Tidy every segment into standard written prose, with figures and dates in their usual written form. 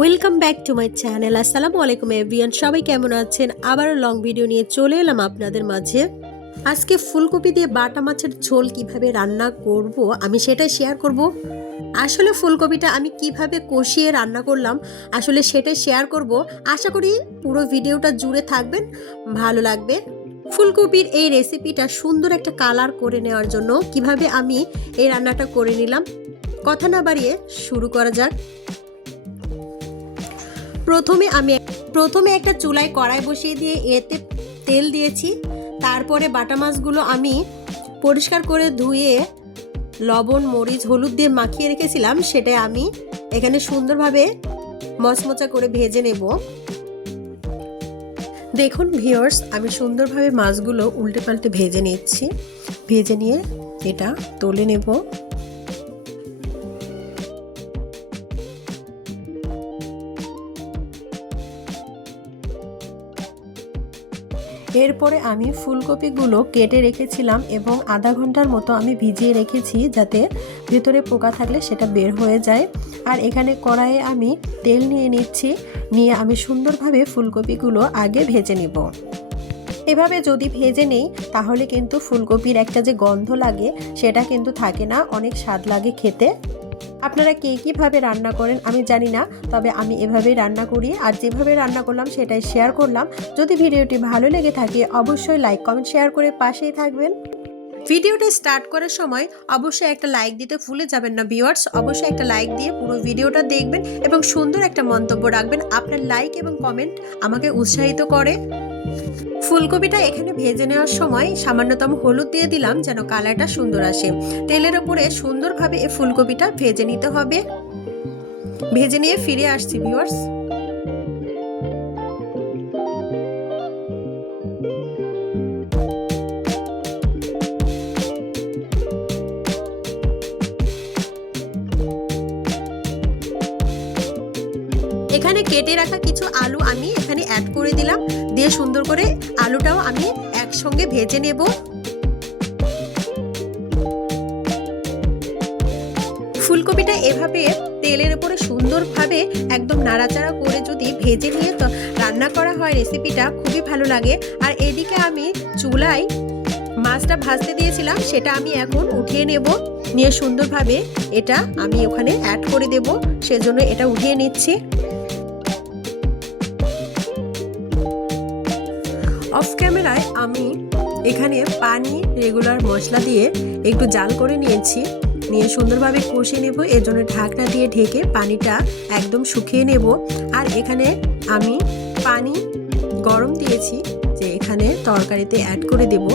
Welcome back to my channel. আসসালামু আলাইকুম everyone, সবাই কেমন আছেন? আবারও লং ভিডিও নিয়ে চলে এলাম আপনাদের মাঝে। আজকে ফুলকপি দিয়ে বাটা মাছের ঝোল কিভাবে রান্না করব আমি সেটাই শেয়ার করব। আসলে ফুলকপিটা আমি কিভাবে কষিয়ে রান্না করলাম আসলে সেটাই শেয়ার করব। আশা করি পুরো ভিডিওটা জুড়ে থাকবেন, ভালো লাগবে। ফুলকপির এই রেসিপিটা সুন্দর একটা কালার করে নেওয়ার জন্য কিভাবে আমি এই রান্নাটা করে নিলাম, কথা না বাড়িয়ে শুরু করা যাক। প্রথমে একটা চুলায় কড়াই বসিয়ে দিয়ে এতে তেল দিয়েছি। তারপরে বাটা মাছগুলো আমি পরিষ্কার করে ধুয়ে লবণ মরিচ হলুদ দিয়ে মাখিয়ে রেখেছিলাম, সেটা আমি এখানে সুন্দরভাবে মচমচা করে ভেজে নেব। দেখুন ভিউয়ার্স, আমি সুন্দরভাবে মাছগুলো উল্টে পাল্টে ভেজে নিচ্ছি। ভেজে নিয়ে এটা তুলে নেব। এরপরে আমি ফুলকপিগুলো কেটে রেখেছিলাম এবং আধা ঘন্টার মতো আমি ভিজিয়ে রেখেছি যাতে ভিতরে পোকা থাকলে সেটা বের হয়ে যায়। আর এখানে কড়াইয়ে আমি তেল নিয়ে নিচ্ছি, নিয়ে আমি সুন্দরভাবে ফুলকপিগুলো আগে ভেজে নেব। এভাবে যদি ভেজে নেই তাহলে কিন্তু ফুলকপির একটা যে গন্ধ লাগে সেটা কিন্তু থাকে না, অনেক স্বাদ লাগে খেতে। আপনারা কে কীভাবে রান্না করেন আমি জানি না, তবে আমি এভাবেই রান্না করি আর যেভাবে রান্না করলাম সেটাই শেয়ার করলাম। যদি ভিডিওটি ভালো লেগে থাকে অবশ্যই লাইক কমেন্ট শেয়ার করে পাশেই থাকবেন। ভিডিওটা স্টার্ট করার সময় অবশ্যই একটা লাইক দিতে ভুলে যাবেন না ভিউয়ার্স। অবশ্যই একটা লাইক দিয়ে পুরো ভিডিওটা দেখবেন এবং সুন্দর একটা মন্তব্য রাখবেন। আপনার লাইক এবং কমেন্ট আমাকে উৎসাহিত করে। ফুলকপিটা এখানে ভেজে নেওয়ার সময় সামান্যতম হলুদ দিয়ে দিলাম যেন কালারটা সুন্দর আসে। তেলের উপরে সুন্দরভাবে এই ফুলকপিটা ভেজে নিতে হবে। ভেজে নিয়ে ফিরে আসছি ভিউয়ার্স। এখানে কেটে রাখা কিছু আলু আমি এখানে অ্যাড করে দিলাম, দিয়ে সুন্দর করে আলুটাও আমি একসঙ্গে ভেজে নেব। ফুলকপিটা এভাবে তেলের উপরে সুন্দরভাবে একদম নাড়াচাড়া করে যদি ভেজে নিয়ে তো রান্না করা হয় রেসিপিটা খুবই ভালো লাগে। আর এদিকে আমি চুলায় মাছটা ভাজতে দিয়েছিলাম, সেটা আমি এখন উঠিয়ে নেব। নিয়ে সুন্দরভাবে এটা আমি ওখানে অ্যাড করে দেব, সেজন্য এটা উঠিয়ে নিচ্ছি। অফ ক্যামেরায় আমি এখানে পানি রেগুলার মশলা দিয়ে একটু জাল করে নিয়েছি, নিয়ে সুন্দরভাবে কষিয়ে নেব। এর জন্য ঢাকনা দিয়ে ঢেকে পানিটা একদম শুকিয়ে নেব। আর এখানে আমি পানি গরম দিয়েছি যে এখানে তরকারিতে অ্যাড করে দেব।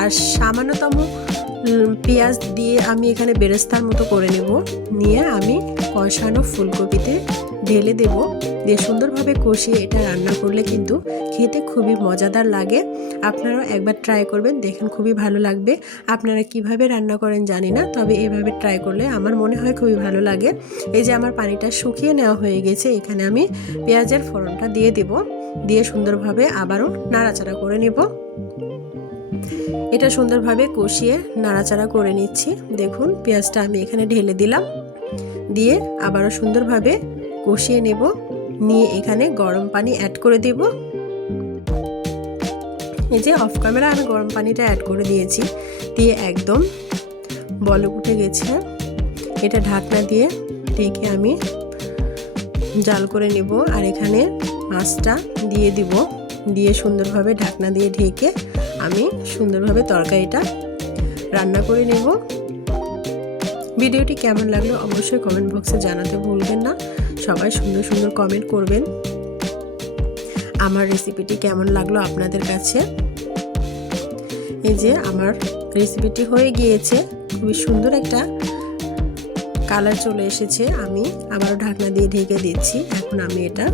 আর সামান্যতম পেঁয়াজ দিয়ে আমি এখানে বেরেস্তার মতো করে নেব, নিয়ে আমি কষানো ফুলকপিতে ঢেলে দেব। দিয়ে সুন্দরভাবে কষিয়ে এটা রান্না করলে কিন্তু খেতে খুবই মজাদার লাগে। আপনারাও একবার ট্রাই করবেন, দেখেন খুবই ভালো লাগবে। আপনারা কিভাবে রান্না করেন জানি না, তবে এভাবে ট্রাই করলে আমার মনে হয় খুবই ভালো লাগে। এই যে আমার পানিটা শুকিয়ে নেওয়া হয়ে গেছে, এখানে আমি পেঁয়াজের ফোড়নটা দিয়ে দেব। দিয়ে সুন্দরভাবে আবারও নাড়াচাড়া করে নেব। এটা সুন্দরভাবে কষিয়ে নাড়াচাড়া করে নিচ্ছি। দেখুন পেঁয়াজটা আমি এখানে ঢেলে দিলাম, দিয়ে আবারও সুন্দরভাবে কষিয়ে নেব। নিয়ে এখানে গরম পানি অ্যাড করে দেব। এই যে অফ ক্যামেরা আমি গরম পানিটা অ্যাড করে দিয়েছি, দিয়ে একদম বলক উঠে গেছে। এটা ঢাকনা দিয়ে ঢেকে আমি জাল করে নেব। আর এখানে মাছটা দিয়ে দিব, দিয়ে সুন্দরভাবে ঢাকনা দিয়ে ঢেকে আমি সুন্দরভাবে তরকারিটা রান্না করে নেব। ভিডিওটি কেমন লাগলো অবশ্যই কমেন্ট বক্সে জানাতে ভুলবেন না। সবাই সুন্দর সুন্দর কমেন্ট করবেন আমার রেসিপিটি কেমন লাগলো আপনাদের কাছে। এই যে আমার রেসিপিটি হয়ে গিয়েছে, খুবই সুন্দর একটা কালার চলে এসেছে। আমি আবারও ঢাকনা দিয়ে ঢেকে দিচ্ছি। এখন আমি এটা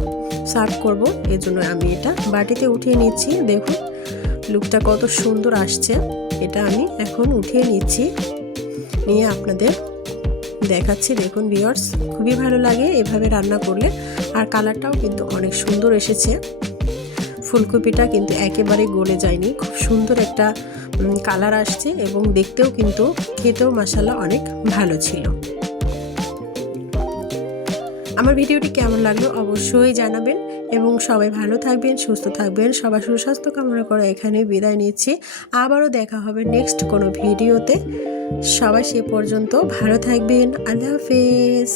সার্ভ করব, এর জন্য আমি এটা বাটিতে উঠিয়ে নিচ্ছি। দেখুন লুকটা কত সুন্দর আসছে। এটা আমি এখন উঠিয়ে নিচ্ছি, নিয়ে আপনাদের দেখাচ্ছি। দেখুন ভিউয়ার্স, খুবই ভালো লাগে এভাবে রান্না করলে। আর কালারটাও কিন্তু অনেক সুন্দর এসেছে। ফুলকপিটা কিন্তু একেবারে গলে যায়নি, খুব সুন্দর একটা কালার আসছে এবং দেখতেও কিন্তু খেতেও মাশাআল্লাহ অনেক ভালো ছিল। আমার ভিডিওটি কেমন লাগলো অবশ্যই জানাবেন এবং সবাই ভালো থাকবেন, সুস্থ থাকবেন। সবার সুস্বাস্থ্য কামনা করে এখানে বিদায় নিচ্ছি। আবারও দেখা হবে নেক্সট কোনো ভিডিওতে। সবাই সে পর্যন্ত ভালো থাকবেন। আল্লাহ হাফেজ।